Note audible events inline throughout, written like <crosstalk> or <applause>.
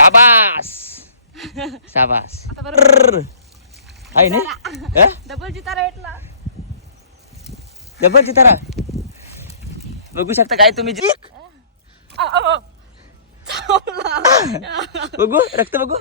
शाबास. शाबास. आहे ना? डबल चितारा भेटला. डबल चितारा बघू शकता काय तुम्ही. बघू रक्त बघू.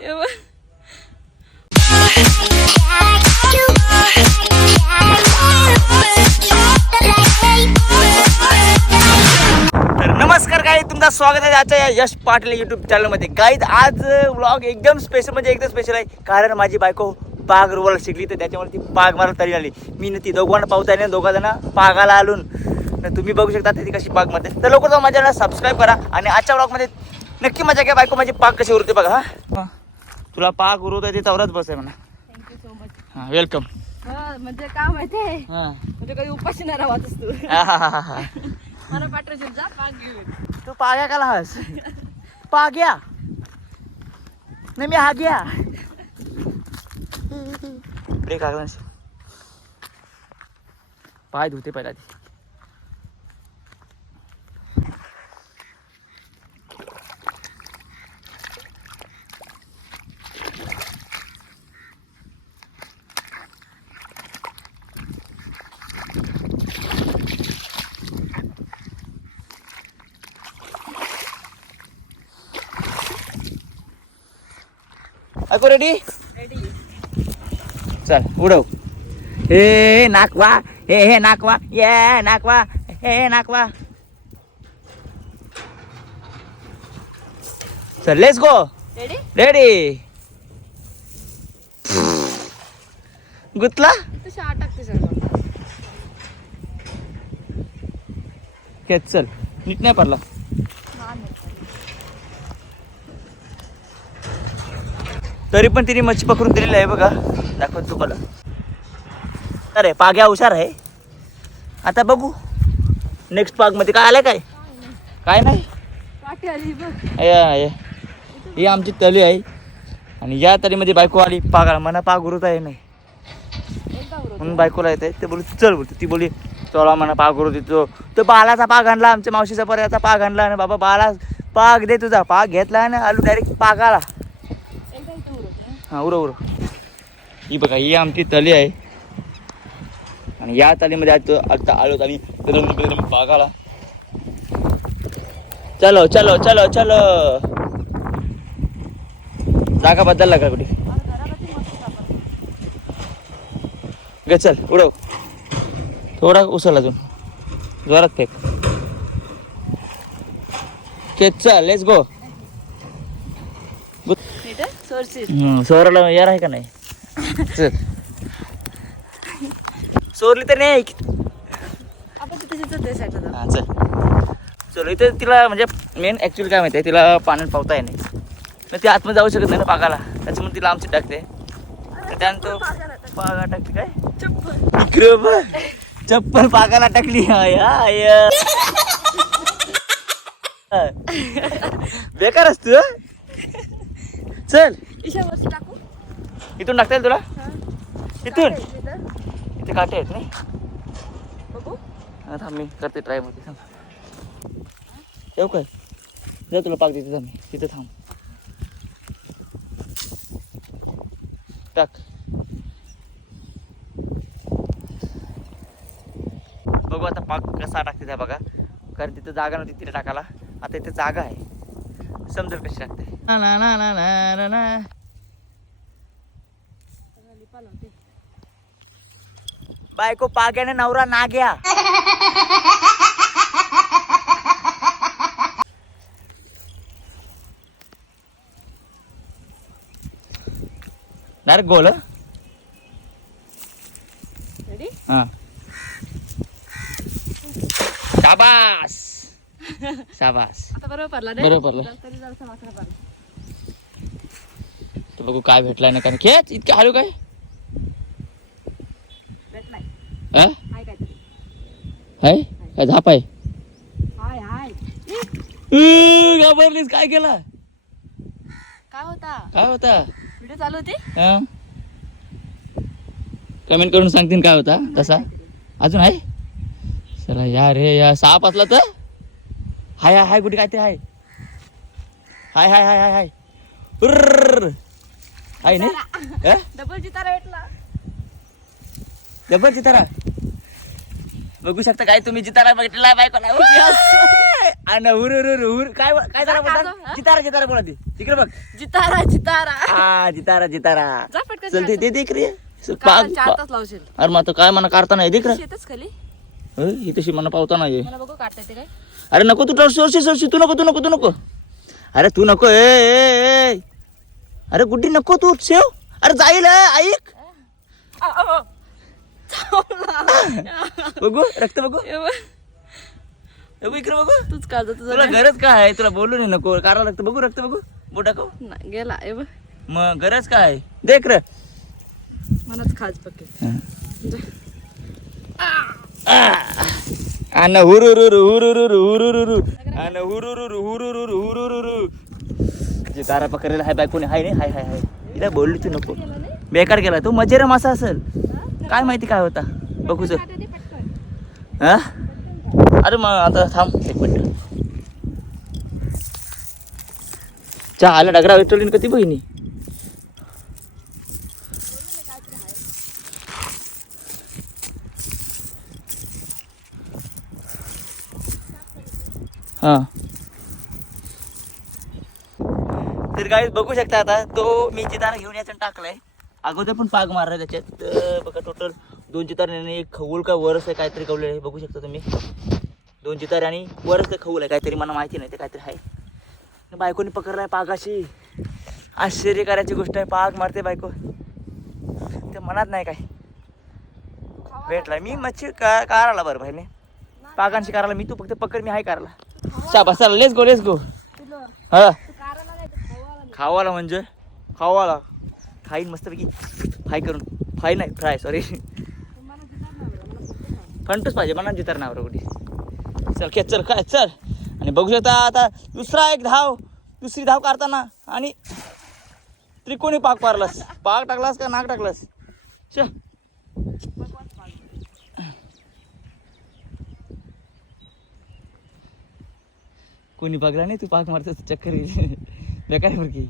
नमस्कार काय तुमचं स्वागत आहे आजच्या या यश पाटील युट्यूब चॅनलमध्ये गाईज आज व्लॉग एकदम स्पेशल म्हणजे एकदम स्पेशल आहे. कारण माझी बायको पाग रोवायला शिकली तर त्याच्यामुळे ती पाग मारा तरी आली मी न ती दोघांना पावता नाही दोघा जण पागाला आलून. तुम्ही बघू शकता ती कशी पाग मारते. तर लवकर जाऊन माझ्या सबस्क्राईब करा आणि आजच्या व्लॉगमध्ये नक्की मजा घ्या. बायको माझी पाग कशी उरते बघा हा. तुला पाग उरवत आहे ते चौरात बस आहे म्हणा. हां वेलकम म्हणजे काय माहितीये हां. म्हणजे कधी उपाशी नाही राहतच तू हां. मला पाठवायचं जा. घेऊन तू पाग्या का लहास पाग्या. नाही मी हा गया ब्रेक लागला. पाय धुते पहिला आधी. ऐकू रेडी चल उडव. हे नाकवा हे हे नाकवा ये नाकवा हे नाकवा. चल लेट्स गो रेडी रेडी गुतला? टाकते चल. नीट नाही पडला. तरी पण तिने मच्छी पकडून दिलेली आहे बघा. दाखवत तुम्हाला. अरे पाग्या हुशार आहे. आता बघू. नेक्स्ट पागमध्ये काय आलं काय? काय नाही. आली ही आमची तली आहे. आणि या तळीमध्ये बायको आली. पागाला मना पाग उरत आहे नाही. म्हणून बायकोला येते ते बोलू चल बोलतो. ती बोली चला म्हणा पाग उरत देतो तो. बालाचा पाग आणला आमच्या मावशीचा पर्याचा पाग आणला. आणि बाबा बाला पाग दे तुझा. पाग घेतला आणि आलू डायरेक्ट पागाला. आला हा उरव उरव. ही बघा ही आमची तली आहे. आणि या तलीमध्ये आज आता आलो आम्ही बघाला चलो चलो चलो चलो. जागा बदलला का कुठे? गे चल उडव. थोडा उचल अजून. जोरात फेक. के चल लेट्स गो सोरशील सोराला यार आहे का नाही? चल. सोरली तर नाही. आपण तिथे तिथं ते साईडला हा चल. चलो इथे तिला म्हणजे मेन ॲक्च्युली काय माहिती आहे तिला पाण्यात पावता नाही. मग ती आतमध्ये जाऊ शकत नाही ना पागाला त्याच्यामुळे तिला आमची टाकते. तर त्यानंतर पागा टाकते काय? चप्पल इकडे बघ. चप्पल पागाला टाकली. I, I. <laughs> बेकार असतो? चल. टाकू? इथून टाकता येईल तुला. इथून? तिथं. इथे. काटे आहेत नाही? बघू. थांब मी करते ट्रायमध्ये थांब. येऊ काय? जा तुला पाक देते थांब मी. तिथे थांब. टाक. बघू आता पाक कसा टाकते त्या बघा. कारण तिथं जागा नव्हती तिला टाकायला. आता इथे जागा आहे. समजेल कशी ना ना ना ना ना ना ना. लावते बायको पाग्याने नवरा नाग्या डायरेक्ट गोल? रेडी हा शाबास. शाबास. आता बरोबर पडला रे बरोबर पडला. तरी जरासा माकडा पडला. तर बघू काय भेटलाय ना कारण खेच इतके हलू काय? हं? हाय काहीतरी. काय झाप आहे? हाय हाय. ई, उ, घाबरलीस काय केलं? काय होता? काय होता? व्हिडिओ चालू होती? कमेंट करून सांगतील काय होता तसा? अजून आहे? चला यार हे या साप असला तर? हाय हाय हाय कुठे काहीतरी हाय. हाय हाय हाय हाय हाय. उर्र. आहे नाही? हा? डबल जितारा भेटला. जबर जितारा? बघू शकता काय तुम्ही जितारा बघितलेला बायकोला. आणि हुर हुर हुर हुर काय काय जरा काय हा? जितारा जितारा बोला ती. तिकडे बघ. जितारा जितारा. हा जितारा जितारा. जा पटकन चल ते. ते देख रे. अरे मग काय म्हणा काढता नाही देख रे. होय, ही तशी म्हणा पावता नाही अरे नको तू सोरशी सोरशी तू नको तू नको तू नको. अरे तू नको ए. अरे गुड्डी नको तू शेव अरे जाईल ऐक. बघू रक्त बघू. इकडे बघू. तूच तुझं तुला. गरज काय आहे? तुला बोलू नाही नको. काढा रक्त बघू रक्त बघू. बोटा को नाही, गेला ए मग गरज काय आहे? देख रे मलाच खाज पकेल. అన్న हुरुरुरु हुरुरुरु हुरुरुरु అన్న हुरुरुरु हुरुरुरु हुरुरुरु जे तारा पकडलेला हाय कोणी हाय नाही हाय हाय हाय तिला बोलली तू नको बेकार केला तू मजेरा मासा असेल काय माहिती काय होता बघू सर हा अरे मग आता थांब एक मिनिट चहा आला डगरा विठ्ठलीन कधी बहिणी हा. तर गाईज बघू शकता आता तो मी चितारा घेऊन याचं टाकलाय. अगोदर पण पाग मारलाय त्याच्यात. तर बघा टोटल दोन चिताऱ्याने एक खवूल का वरस आहे काहीतरी कवले आहे. बघू शकता तुम्ही. दोन चितारे आणि वरस खऊल खवूल आहे काहीतरी मला माहिती नाही ते काहीतरी आहे. बायकोने पकडलाय पागाशी. आश्चर्य करायची गोष्ट आहे पाग मारते बायको. ते मनात नाही काय. भेटला. मी मच्छी का काराला बरं भाई पागांशी करायला मी तू फक्त पकड मी हाय करायला. शाबास चला लेस गो लेस गो हा. खावाला म्हणजे? खावाला. खाईन मस्तपैकी. फ्राय करून. फ्राय नाही फ्राय सॉरी फंटच पाहिजे मला जितर नावर कुठे. चल खेच चल काय चल. आणि बघू शकता आता दुसरा एक धाव दुसरी धाव काढताना आणि त्रिकोणी पाक मारलास पाक टाकलास का नाक टाकलास? च कोणी बघला नाही तू पाक मारतो चक्कर येईल. <laughs> बेकार आहे की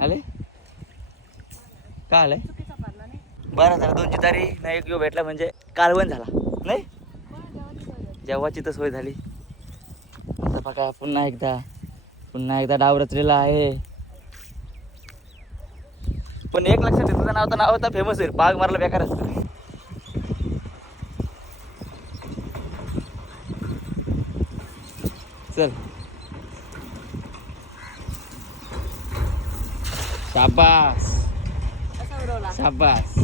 आले? का आलंय बरं झालं दोनची तारी नाही एक भेटला म्हणजे कालवण झाला. नाही? जेव्हाची तर सोय झाली. आता बघा पुन्हा एकदा पुन्हा एकदा डाव रचलेला आहे. पण एक लक्षात येतं नाव तर नाव होता फेमस आहे पाग मारला बेकार असतो. चल. शाबास. कसा उडवला शाबास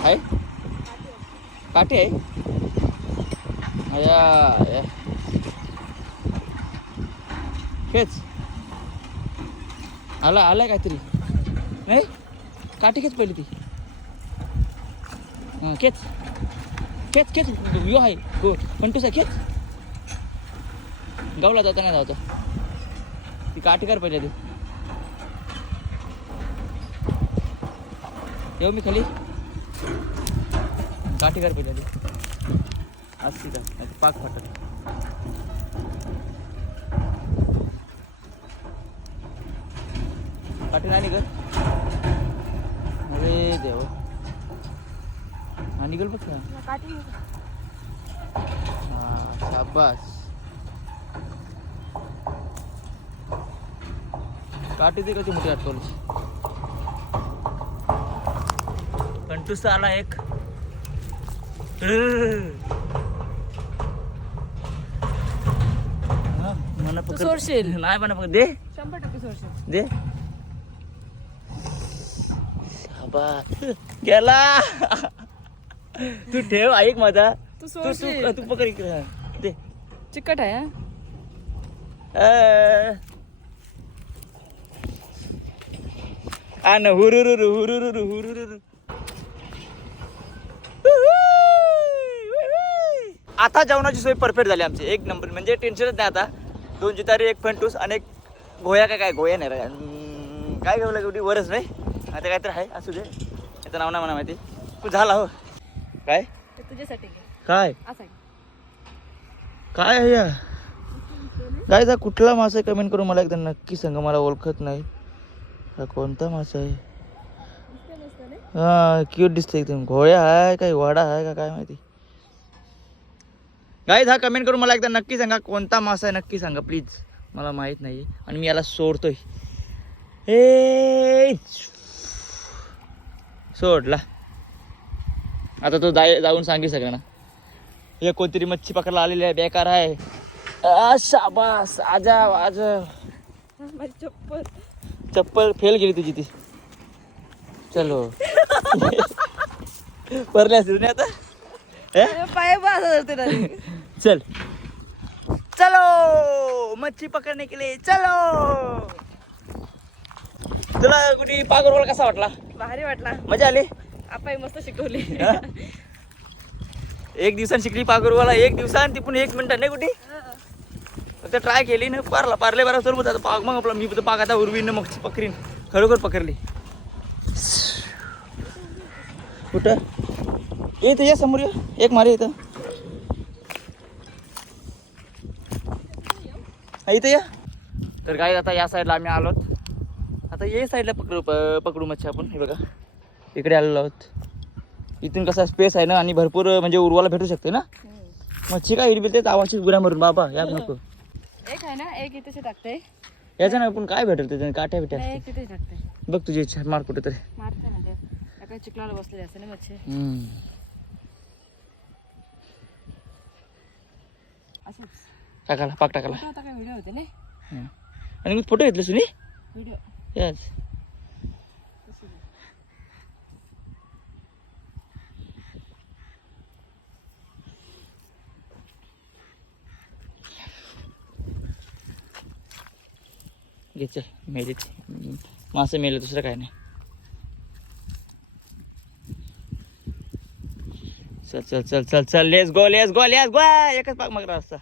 आहे? काटे आहे खेच आला आलाय काहीतरी. नाही काठी खेच पहिली ती. हां खेच खेच खेच यो आहे गो पंटूस आहे खेच गावला जाता नाही धावतो. ती काठी कर पहिले ती येऊ मी खाली. काठी कर पहिले ती असती का पाक फाटत. काठी नाही निघत अरे देव. हा निघल बघ का हा शाबास. काठी दे कशी मोठी अटकवली कंटूस आला एक. हा, मला पकड. सोडशील. नाही मला पकड. दे. शंभर टक्के सोडशील. दे. शाबास गेला. तू ठेव ऐक माझा. तू तू तू तू पकड इकडे. दे. चिकट आहे हा? आन हुरुरुरु हुरुरुरु हुरुरुरु. आता जेवणाची सोय परफेक्ट झाली आमची. एक नंबर. म्हणजे टेन्शनच नाही आता. दोन जितारी एक फंटूस आणि एक गोया काय काय? गोया नाही काय घेऊ लागेल वरच नाही? आता काय तर आहे असू दे. याचं नाव नाही मला माहिती. तू झाला हो. काय? ते तुझ्यासाठी घे. काय? असं. काय आहे या? काय जा कुठला मासा आहे? कमेंट करून मला एकदा नक्की सांगा मला ओळखत नाही. हा कोणता मासा आहे? हा क्यूट दिसतंय एकदम. घोड्या आहे काय वाडा आहे का काय माहिती? गाईज हा कमेंट करून मला एकदा नक्की सांगा कोणता मासा आहे? नक्की सांगा प्लीज मला माहीत नाही आणि मी याला सोडतोय. ए सोडला. आता तो जाय जाऊन सांगी सगळ्यांना. हे कोणतरी मच्छी पकडायला आलेली आहे बेकार आहे. शाबास आजा आजा चप्पल. चप्पल फेल गेली तुझी ती. चलो. परले असेल नाही आता? हे? पाय चल. चलो. मच्छी पकडने के लिए चलो. तुला कुठे पागरवाल कसा वाटला? भारी वाटला. मजा आली? आपाई मस्त शिकवली? एक दिवसांनी शिकली पागरवाला एक दिवसांनी ती पण एक मिनिटात नाही कुठे? ते ट्राय केली ना पारला पारले बरा सर्व आता पाग मग आपला मी तर पाग आता उरवीन मग पकरीन. खरोखर पकडली कुठं? ये इथं ये समोर ये. एक मारे हा, इथं या. तर काय आता या साईडला आम्ही आलोत. आता ये साईडला पकडू प- पकडू मच्छी आपण. हे बघा. इकडे आलेलो आहोत. इथून कसा स्पेस आहे ना आणि भरपूर म्हणजे उरवाला भेटू शकते ना? मच्छी काय हिडबिल तेच आवाची गुऱ्या मारून बाबा या नको. एक आहे ना एक इथे टाकते. याच्या ना आपण काय भेटेल त्याच्याने काट्या एक टाकते. बघ तुझी इच्छा मार कुठे तरी मारते ना ते. काय चिखलाला बसलेले असते ना मच्छी. असंच. टाकाला पाक टाकाला कुठं आता काय व्हिडिओ होते ना? हम्म. आणि मी फोटो घेतले सुनी? व्हिडिओ याच घे चल. मेले. मासे मेले दुसरं काय नाही. चल चल चल चल चल. Let's go let's go let's go एकच पाक मग रस्ता.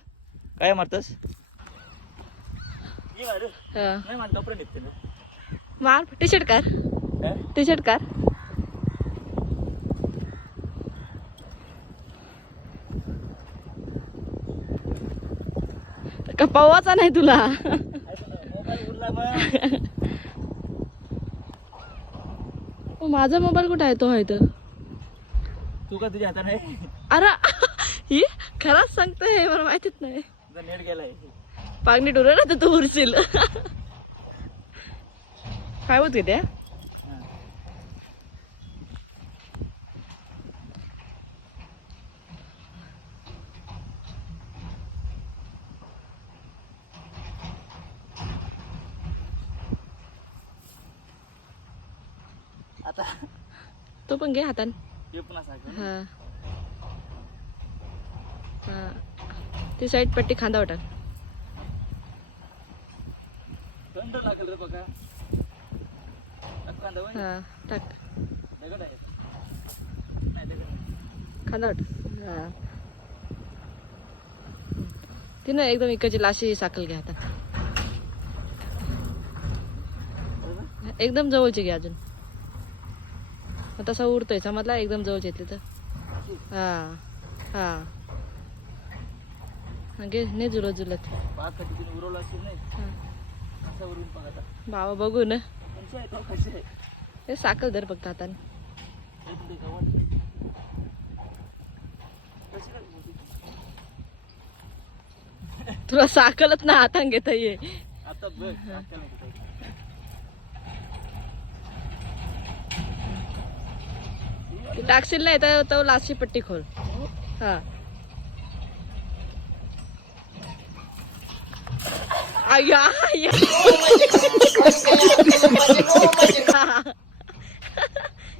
काय मारतस? नाही मला कपडे निघते ना. मार. टी शर्ट कर टी शर्ट कर का पवाचा नाही तुला? माझा मोबाईल कुठे आहे? तो आहे तर तू का तुझ्या हाताने? अरे ही खराच सांगते हे मला माहितीच नाही. नेट गेलाय. पागणी डोर ना तर तू उरशील. काय होत त्या? आता तो पण घे हातान. हे? हा. ती साईड पट्टी खांदा वाटा दंड लागेल रे बघा. हा टाक. नाही, नाही. खांदा हा. ती ना एकदम इकडची लाशी साखल घ्या आता. एकदम जवळची घ्या अजून. तसा उडतोय समजला? एकदम जवळची येतली तर. हा हा. हा, घे ने जुलत जुलत नाही? हा. बाबा बघू ना. हे साखर दर बघता आता तुला साखलच ना हातान घेता ये. टाकशील नाही तर तो लास्टची पट्टी खोल. हा. आया आया.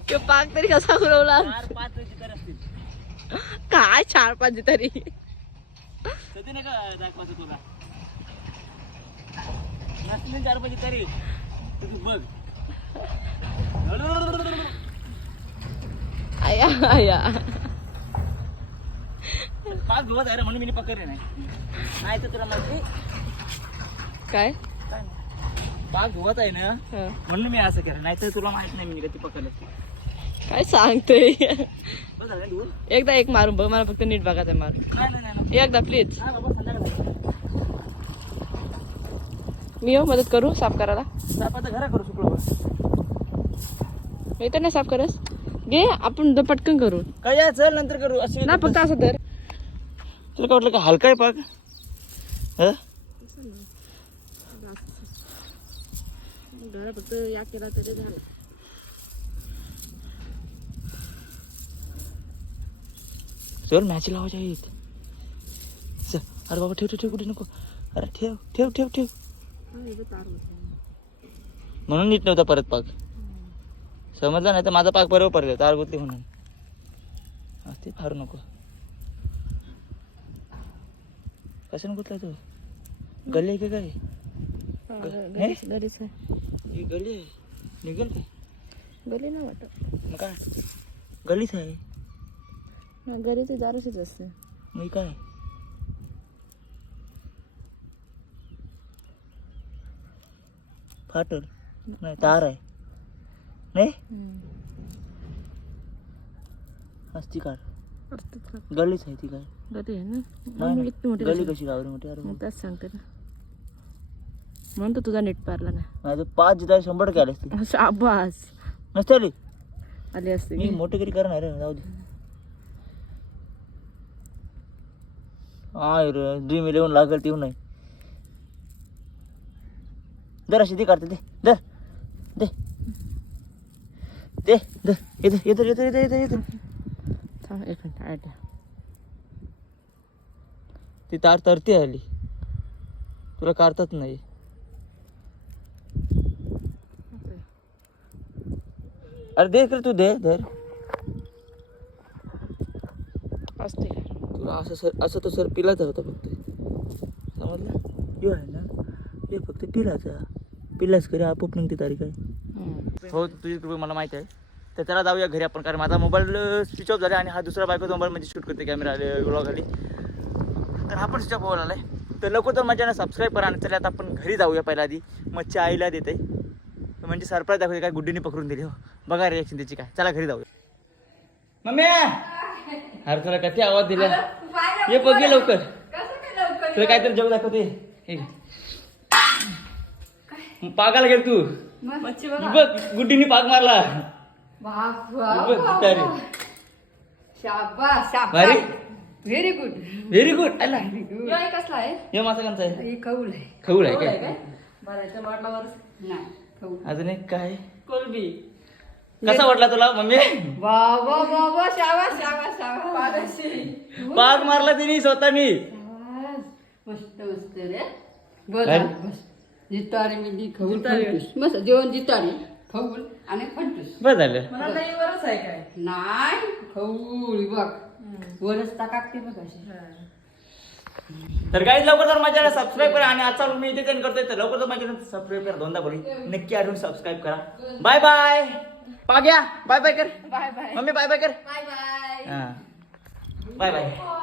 त्यो पाक तरी कसा उरवला चार पाच वेळची तर असतील. काय चार पाच तरी चार पाच तरी तू बघ. आया आया. पाच आहे रे म्हणून मी पकडले नाही. नाही तर तुला माहिती. काय. पाच धुवत आहे ना हा. म्हणून मी असं केलं नाही तर तुला माहीत नाही मी कधी पकडलं काय सांगतोय? बस झालं ना धुवून? एकदा एक मारून बघ मला फक्त नीट बघायचं आहे मारून नाही नाही नाही एकदा प्लीज नाही बाबा संध्याकाळी मी येऊ मदत करू साफ करायला? आता घरा करू मी तर नाही साफ करस घे आपण द- पटकन करू. काय या, चल नंतर करू. अशी ना फक्त असं तर तुला काय वाटलं का हलका आहे पाक? हं? घर फक्त या केला तरी झालं. चल मॅच लावायच्या आहेत चल अरे बाबा ठेव ठेव ठेव कुठे नको. अरे ठेव ठेव ठेव ठेव. म्हणून नीट नव्हता परत पाक. समजलं नाही तर माझा पाक बरोबर पडला तार गुतली म्हणून. हा, ते फार नको. कशाने गुतला तो? गल्ली का काय? घरीच ही गल्ली आहे. निघेल काय गली नाही वाटत. मग काय? गल्लीच आहे. घरी ते दारूशीच असते. मग ही काय? फाटल नाही तार आहे. नाही? असती कार. गल्लीच आहे ती काय गली आहे ना? इतकी मोठी गल्ली कशी? गावरी मोठी? अरे मग त्याच सांगते ना. म्हणून तर तुझा नीट पारला नाही माझं पाच जिता शंभर टक्के आले असते शाबास. नसते आली? आली असते मी मोठे कधी करणार रे जाऊ दे. हाय रे ड्रीम इलेव्हन लागेल तेव्हा नाही. दर अशी ती काढते दे दर दे. दे दे येते येते येते येते येते येते थांब एक मिनिट ती तार तरते आली. तुला काढतात नाही. अरे दे इकडे तू दे धर. असते. तुला असं सर असं तो सर पिलाचा होता फक्त. समजलं? यो आहे ना? हे फक्त पिलाचा. पिलाच करे आपोआप निघते तारीख आहे. हो तुझी कृपया मला माहिती आहे. तर त्याला जाऊया घरी आपण कारण माझा मोबाईल स्विच ऑफ झाला आणि हा दुसरा बायकोचा मोबाईल म्हणजे शूट करते कॅमेरा व्लॉग आली. तर हा पण स्विच ऑफ व्हायला आलाय. तर नको तर माझ्यानं सबस्क्राईब करा आणि चला आता आपण घरी जाऊया पहिला आधी. मच्छी आईला देते. म्हणजे सरप्राईज दाखवते काय गुड्डीने पकडून दिली हो. बघा रिएक्शन त्याची काय. चला घरी जाऊया. मम्मी! अरे तुला कधी आवाज दिला? ये बघे लवकर. तुला काहीतरी जग दाखवते. हे. पागाला गेल तू? मच्छी बघ. गुड्डीने पाक मारला. भारी. व्हेरी गुड व्हेरी गुड आला कसला आहे? हे मासा कंचा आहे? हे कौल आहे. खऊळ आहे काय? अजून एक काय? कोलबी. कसा वाटला तुला मम्मी? वा वा वा वा शाबास शाबास शाबास. पाक मारला तिने स्वतःनी शाबास. मस्त मस्त रे? बस जितारी मिली खऊल फंटूस मस्त जेवण जितारी खऊल आणि फंटूस बस झालं. मला नाही वरच आहे काय? नाही खऊल बघ. वरच टाकाकते बघ अशी. तर काही लवकर तर माझ्या सबस्क्राईब करा आणि आजचा मी इथे काही करतोय. तर लवकर तर माझ्या सबस्क्राईब करा. दोनदा बोली नक्की आठवून सबस्क्राईब करा. बाय बाय पाग्या बाय बाय कर. Bye bye mummy bye bye कर. Bye bye bye bye